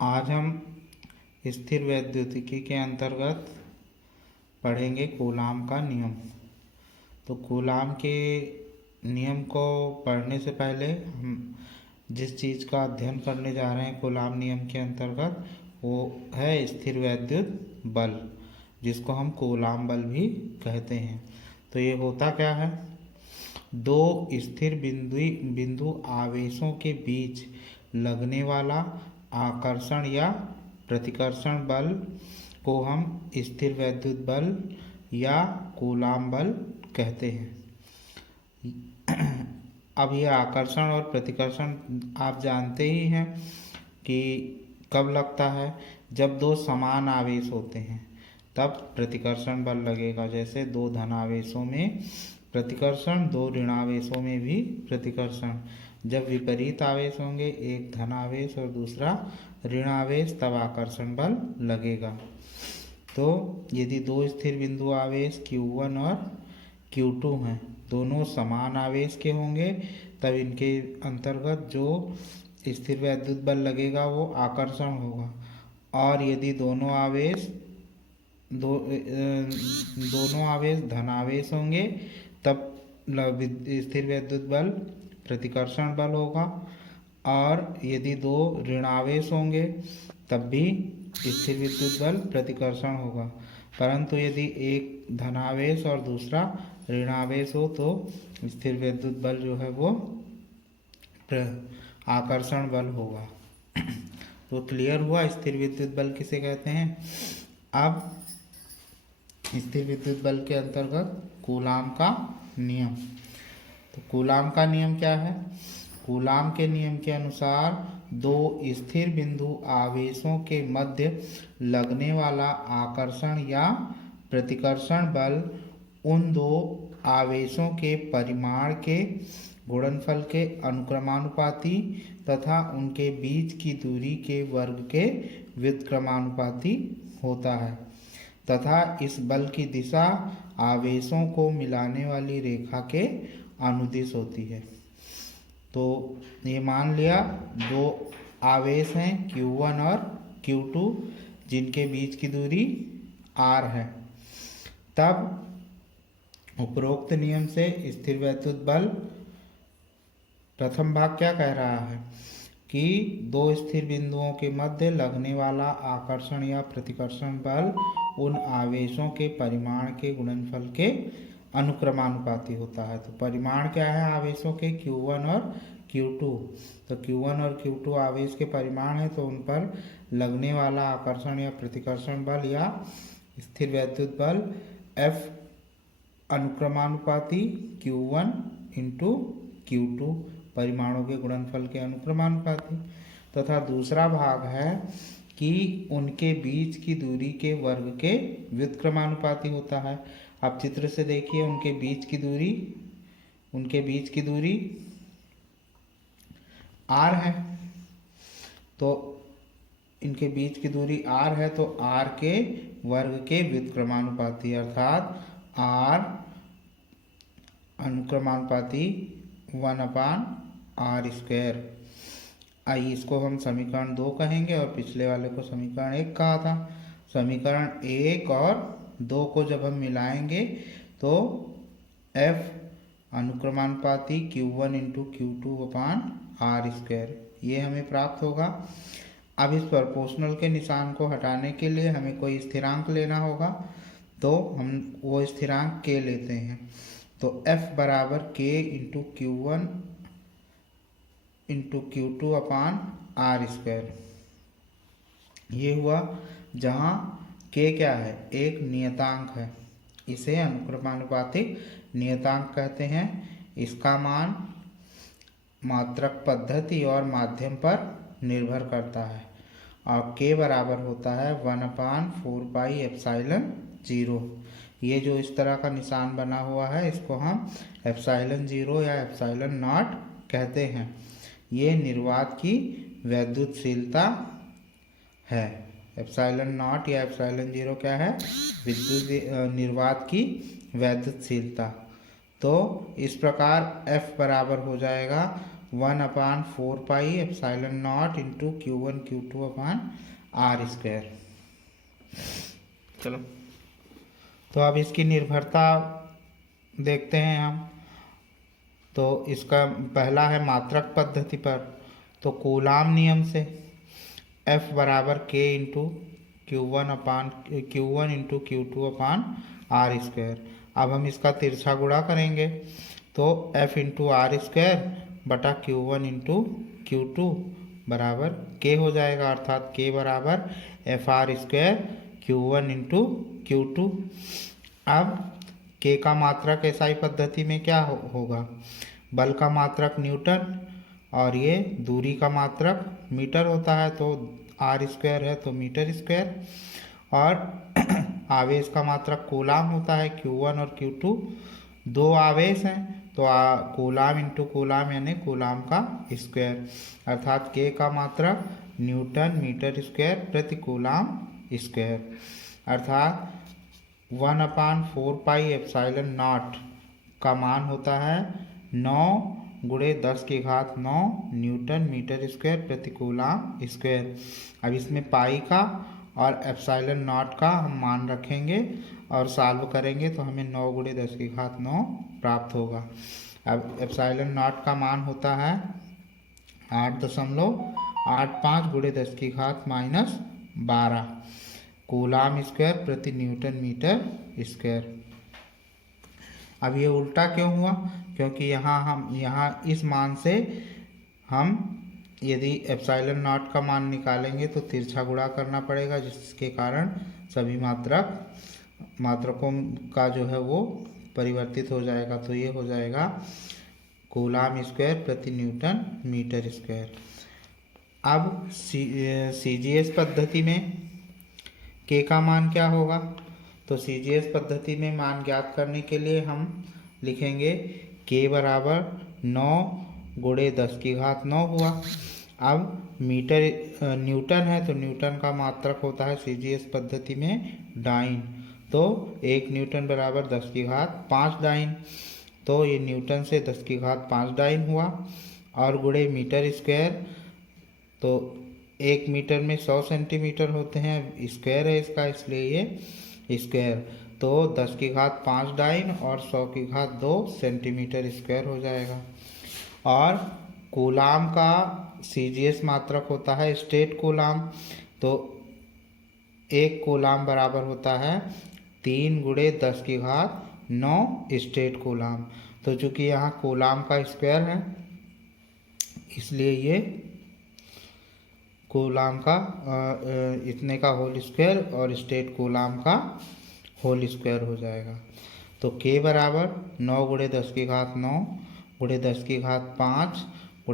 आज हम स्थिर वैद्युतिकी के अंतर्गत पढ़ेंगे कूलाम का नियम। तो कूलाम के नियम को पढ़ने से पहले हम जिस चीज़ का अध्ययन करने जा रहे हैं कूलाम नियम के अंतर्गत वो है स्थिर वैद्युत बल, जिसको हम कूलाम बल भी कहते हैं। तो ये होता क्या है, दो स्थिर बिंदु आवेशों के बीच लगने वाला आकर्षण या प्रतिकर्षण बल को हम स्थिर वैद्युत बल या कूलाम बल कहते हैं। अब यह आकर्षण और प्रतिकर्षण आप जानते ही हैं कि कब लगता है, जब दो समान आवेश होते हैं तब प्रतिकर्षण बल लगेगा। जैसे दो धनावेशों में प्रतिकर्षण, दो ऋणावेशों में भी प्रतिकर्षण। जब विपरीत आवेश होंगे, एक धनावेश और दूसरा ऋणावेश, तब आकर्षण बल लगेगा। तो यदि दो स्थिर बिंदु आवेश Q1 और Q2 हैं, दोनों समान आवेश के होंगे, तब इनके अंतर्गत जो स्थिर वैद्युत बल लगेगा वो आकर्षण होगा। और यदि दोनों आवेश धनावेश होंगे तब स्थिर वैद्युत बल प्रतिकर्षण बल होगा। और यदि दो ऋणावेश होंगे तब भी स्थिर विद्युत बल प्रतिकर्षण होगा। परंतु यदि एक धनावेश और दूसरा ऋणावेश हो तो स्थिर विद्युत बल जो है वो आकर्षण बल होगा। तो क्लियर हुआ स्थिर विद्युत बल किसे कहते हैं। अब स्थिर विद्युत बल के अंतर्गत कूलाम का नियम। तो कूलाम का नियम क्या है। कूलाम के नियम के अनुसार दो स्थिर बिंदु आवेशों के मध्य लगने वाला आकर्षण या प्रतिकर्षण बल उन दो आवेशों के परिमाण के गुणनफल के अनुक्रमानुपाती तथा उनके बीच की दूरी के वर्ग के व्युत्क्रमानुपाती होता है तथा इस बल की दिशा आवेशों को मिलाने वाली रेखा के अनुदिश होती है। तो ये मान लिया दो आवेश हैं Q1 और Q2 जिनके बीच की दूरी r है, तब उपरोक्त नियम से स्थिर वैद्युत बल प्रथम भाग क्या कह रहा है कि दो स्थिर बिंदुओं के मध्य लगने वाला आकर्षण या प्रतिकर्षण बल उन आवेशों के परिमाण के गुणनफल के अनुक्रमानुपाती होता है। तो परिमाण क्या है आवेशों के, Q1 और Q2। तो Q1 और Q2 आवेश के परिमाण है, तो उन पर लगने वाला आकर्षण या प्रतिकर्षण बल या स्थिर वैद्युत बल F अनुक्रमानुपाती Q1 इंटू Q2, परिमाणों के गुणनफल के अनुक्रमानुपाती। तथा दूसरा भाग है कि उनके बीच की दूरी के वर्ग के व्युत्क्रमानुपाती होता है। आप चित्र से देखिए, उनके बीच की दूरी r है, तो इनके बीच की दूरी r है, तो r के वर्ग के व्युत्क्रमानुपाती अर्थात r अनुक्रमानुपाती 1/r²। आइए इसको हम समीकरण 2 कहेंगे और पिछले वाले को समीकरण 1 कहा था। समीकरण 1 और 2 को जब हम मिलाएंगे तो F अनुक्रमानुपाती Q1 इंटू Q2/r² ये हमें प्राप्त होगा। अब इस प्रोपोर्शनल के निशान को हटाने के लिए हमें कोई स्थिरांक लेना होगा, तो हम वो स्थिरांक K लेते हैं। तो F बराबर K into Q1 into Q2/r²। ये हुआ, जहाँ K क्या है, एक नियतांक है, इसे अनुक्रमानुपातिक नियतांक कहते हैं। इसका मान मात्रक पद्धति और माध्यम पर निर्भर करता है और K बराबर होता है 1/4πε0। ये जो इस तरह का निशान बना हुआ है इसको हम ε0 या ε0 कहते हैं। ये निर्वात की वैद्युतशीलता है। ε0 या ε0 क्या है, निर्वात की वैद्युतशीलता। तो इस प्रकार F बराबर हो जाएगा 1/4πε0 into Q1 Q2 upon R square. चलो तो अब इसकी निर्भरता देखते हैं हम। तो इसका पहला है मात्रक पद्धति पर, तो कूलाम नियम से F बराबर K into Q1 into Q2 upon R square. अब हम इसका तिरछा गुणा करेंगे तो F इंटू आर स्क्वायर बटा Q1 इंटू Q2 बराबर K हो जाएगा, अर्थात K बराबर F R square Q1 into Q2। अब K का मात्रक एसआई पद्धति में क्या होगा, बल का मात्रक न्यूटन और ये दूरी का मात्रक मीटर होता है, तो आर स्क्वायर है तो मीटर स्क्वायर, और आवेश का मात्रक कूलाम होता है, Q1 और Q2 दो आवेश हैं तो कूलाम इंटू कूलाम यानी कूलाम का स्क्वायर, अर्थात K का मात्रक न्यूटन मीटर स्क्वायर प्रति कूलाम स्क्वायर, अर्थात 1/4πε0 का मान होता है 9 × 10⁹ न्यूटन मीटर स्क्वायर प्रति कूलाम स्क्वायर। अब इसमें पाई का और एप्सिलॉन नॉट का हम मान रखेंगे और सॉल्व करेंगे तो हमें 9 × 10⁹ प्राप्त होगा। अब एप्सिलॉन नॉट का मान होता है 8.85 × 10⁻⁻12 कूलाम स्क्वायर प्रति न्यूटन मीटर स्क्वायर। अब ये उल्टा क्यों हुआ, क्योंकि यहाँ इस मान से हम यदि एप्सिलॉन नॉट का मान निकालेंगे तो तिरछा गुणा करना पड़ेगा, जिसके कारण सभी मात्रकों का जो है वो परिवर्तित हो जाएगा, तो ये हो जाएगा कूलाम स्क्वायर प्रति न्यूटन मीटर स्क्वायर। अब सीजीएस पद्धति में K का मान क्या होगा, तो सीजीएस पद्धति में मान ज्ञात करने के लिए हम लिखेंगे K बराबर 9 × 10⁹ हुआ। अब न्यूटन है तो न्यूटन का मात्रक होता है सीजीएस पद्धति में डाइन, तो 1 न्यूटन बराबर 10⁵ डाइन, तो ये न्यूटन से 10⁵ डाइन हुआ, और गुणे मीटर स्क्वायर, तो 1 मीटर में 100 सेंटीमीटर होते हैं, स्क्वायर है इसका इसलिए ये स्क्वायर, तो 10⁵ डाइन और 100⁵2 सेंटीमीटर स्क्वायर हो जाएगा। और कूलाम का सीजीएस मात्रक होता है स्टेट कूलाम, तो 1 कूलाम बराबर होता है 3 × 10⁹ स्टेट कूलाम, तो चूँकि यहाँ कूलाम का स्क्वायर है इसलिए ये कूलाम का इतने का होल स्क्वायर और स्टेट कूलाम का होल स्क्वायर हो जाएगा। तो K बराबर 9 × 10⁵ × 10⁵ 5 ×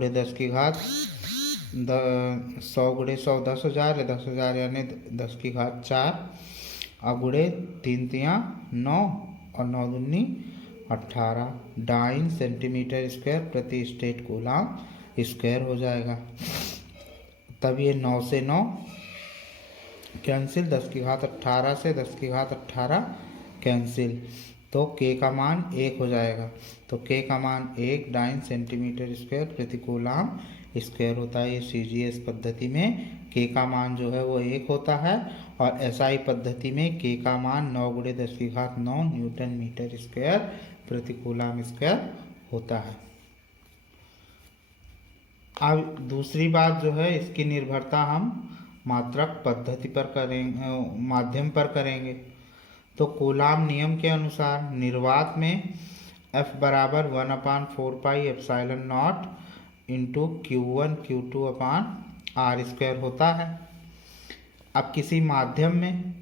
100 × 100 10,000 है, 10,000 यानी 10⁴ और गुणे 3 तियाँ 9 और 9 दूनी 18 डाइन सेंटीमीटर स्क्वायर प्रति स्टेट कूलाम स्क्वायर हो जाएगा। तब ये 9 से 9 कैंसिल, 10⁻18 से 10⁻18 कैंसिल, तो K का मान 1 हो जाएगा। तो K का मान 1 डाइन सेंटीमीटर स्क्वायर प्रति कूलाम स्क्वायर होता है। ये सीजीएस पद्धति में K का मान जो है वो 1 होता है, और एसआई पद्धति में K का मान 9 × 10⁹ न्यूटन मीटर स्क्वायर प्रति कूलाम स्क्वायर होता है। अब दूसरी बात जो है, इसकी निर्भरता हम मात्रक पद्धति पर करेंगे, माध्यम पर करेंगे। तो कूलाम नियम के अनुसार निर्वात में F बराबर 1/4πε0 into Q1 Q2 upon R square होता है। अब किसी माध्यम में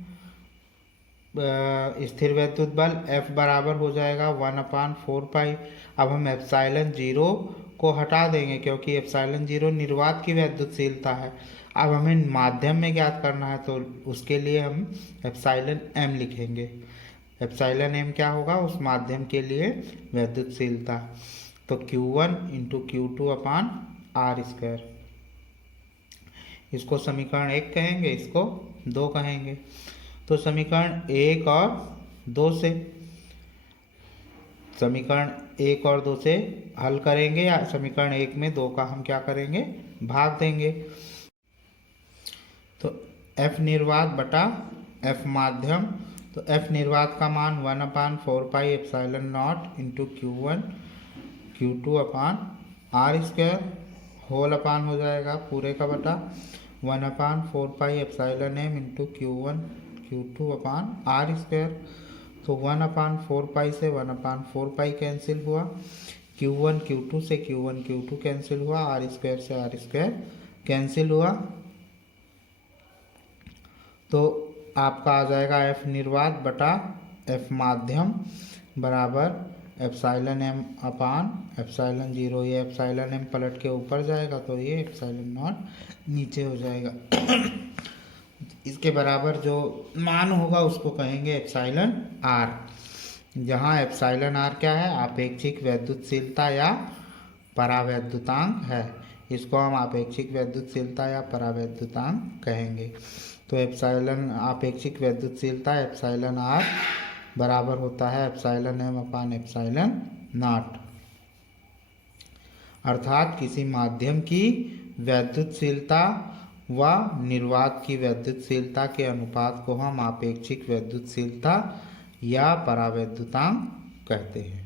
स्थिर वैद्युत बल F बराबर हो जाएगा 1/4π। अब हम एप्सिलॉन 0 को हटा देंगे क्योंकि एप्सिलॉन 0 निर्वात की वैद्युतशीलता है। अब हमें माध्यम में ज्ञात करना है तो उसके लिए हम एप्सिलॉन m लिखेंगे। एप्सिलॉन m क्या होगा, उस माध्यम के लिए वैद्युतशीलता, तो Q1 into Q2 upon R square. इसको समीकरण 1 कहेंगे, इसको 2 कहेंगे। तो समीकरण 1 और 2 से, समीकरण 1 और 2 से हल करेंगे, या समीकरण 1 में 2 का हम क्या करेंगे, भाग देंगे। तो F निर्वात बटा F माध्यम, तो F निर्वात का मान 1/4πε0 इंटू Q1 Q2 अपान R² होल अपान हो जाएगा पूरे का बटा 1/4πε इंटू Q1 Q2 अपान R²। तो 1/4π से 1/4π कैंसिल हुआ, Q1 Q2 से Q1 Q2 कैंसिल हुआ, R² से R² कैंसिल हुआ। तो आपका आ जाएगा F निर्वात बटा F माध्यम बराबर ε m अपान ε0। ये ε m पलट के ऊपर जाएगा तो ये ε0 नीचे हो जाएगा। इसके बराबर जो मान होगा उसको कहेंगे एप्सिलॉन आर, जहाँ एप्सिलॉन आर क्या है, आपेक्षिक वैद्युतशीलता या परावैद्युतांक है। इसको हम आपेक्षिक वैद्युतशीलता या परावैद्युतांक कहेंगे। तो एप्सिलॉन आपेक्षिक वैद्युतशीलता एप्सिलॉन आर बराबर होता है ε m अपान ε0। अर्थात किसी माध्यम की वैद्युतशीलता व निर्वात की वैद्युतशीलता के अनुपात को हम आपेक्षिक वैद्युतशीलता या परावैद्युतांक कहते हैं।